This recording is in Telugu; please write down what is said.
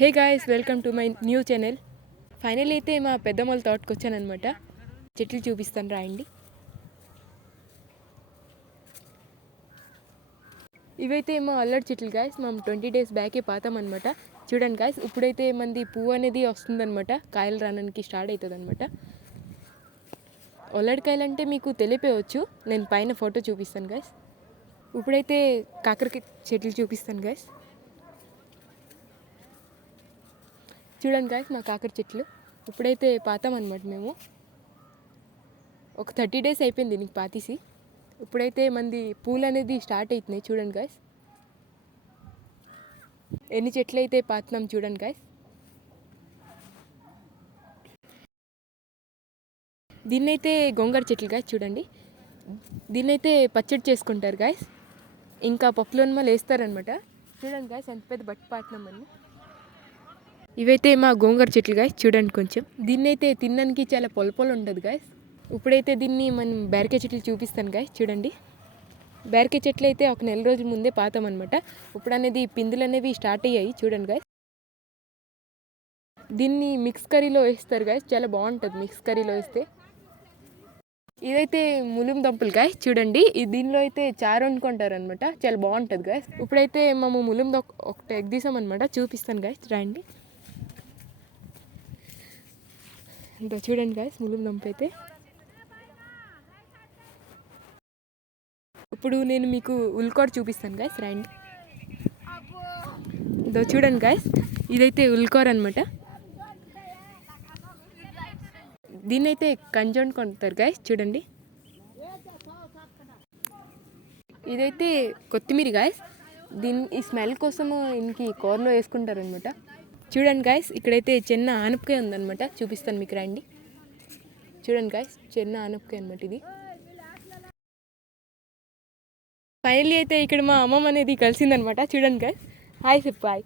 Hey guys, welcome to my new channel. Final అయితే మా పెద్దమ్మల తోటకు వచ్చానమాట. చెట్లు చూపిస్తాను రాయండి. ఇవైతే మా అల్లడి చెట్లు గాయస్. మేము 20 days బ్యాకే పాతామన్నమాట. చూడండి గాయస్, ఇప్పుడైతే మంది పువ్వు అనేది వస్తుందన్నమాట. కాయలు రావడానికి స్టార్ట్ అవుతుంది అనమాట. ఒల్లడికాయలు అంటే మీకు తెలియవచ్చు. నేను పైన ఫోటో చూపిస్తాను గాయస్. ఇప్పుడైతే కాకరకాయ చెట్లు చూపిస్తాను గాయస్. చూడండి గాయస్, మా కాకర చెట్లు ఇప్పుడైతే పాతామన్నమాట. మేము ఒక 30 days అయిపోయింది దీనికి పాతీసి. ఇప్పుడైతే మంది పూలు అనేది స్టార్ట్ అవుతున్నాయి. చూడండి గాయస్, ఎన్ని చెట్లు అయితే పాతున్నాం చూడండి గాయస్. దీన్నైతే గోంగూర చెట్లు గాయస్. చూడండి, దీన్నైతే పచ్చడి చేసుకుంటారు గాయస్. ఇంకా పప్పులోనమా వేస్తారనమాట. చూడండి గాయస్, ఎంత పెద్ద బట్టి పాతున్నాం అని. ఇవైతే మా గోంగూర చెట్లు గాయస్. చూడండి, కొంచెం దీన్నైతే తినడానికి చాలా పొలపొల ఉంటుంది గాయస్. ఇప్పుడైతే దీన్ని మనం బేరకాయ చెట్లు చూపిస్తాను గాయస్. చూడండి, బేరకాయ చెట్లు అయితే ఒక నెల రోజుల ముందే పాతామన్నమాట. ఇప్పుడు అనేది పిందులు అనేవి స్టార్ట్ అయ్యాయి. చూడండి గాయస్, దీన్ని మిక్స్ కర్రీలో వేస్తారు గాయస్. చాలా బాగుంటుంది మిక్స్ కర్రీలో వేస్తే. ఇదైతే ములుం దంపులు గాయస్. చూడండి, దీనిలో అయితే చారు వండుకుంటారు అనమాట. చాలా బాగుంటుంది గాయస్. ఇప్పుడైతే మేము ములుం ఒకటి ఎగ్ తీసామన్నమాట. చూపిస్తాను గాయస్, రండి. ఇంకా చూడండి గాయస్, ములుం దంపు అయితే. ఇప్పుడు నేను మీకు ఉల్కోడ చూపిస్తాను గాయస్, రండి. ఇదో చూడండి గాయస్, ఇదైతే ఉల్కోర అనమాట. దీన్నైతే కంజౌండ్ కొంటారు గాయస్. చూడండి, ఇదైతే కొత్తిమీర గాయస్. ఈ స్మెల్ కోసము ఇంకి కూరలో వేసుకుంటారు అనమాట. చూడండి గాయస్, ఇక్కడైతే చిన్న ఆనపకాయ ఉందన్నమాట. చూపిస్తాను మీకు, రండి. చూడండి గాయస్, చిన్న ఆనపకాయ అనమాట ఇది. ఫైనల్లీ అయితే ఇక్కడ మా అమ్మమ్మ అనేది కలిసిందనమాట. చూడండి గాయస్, హాయ్ చెప్పు, హాయ్.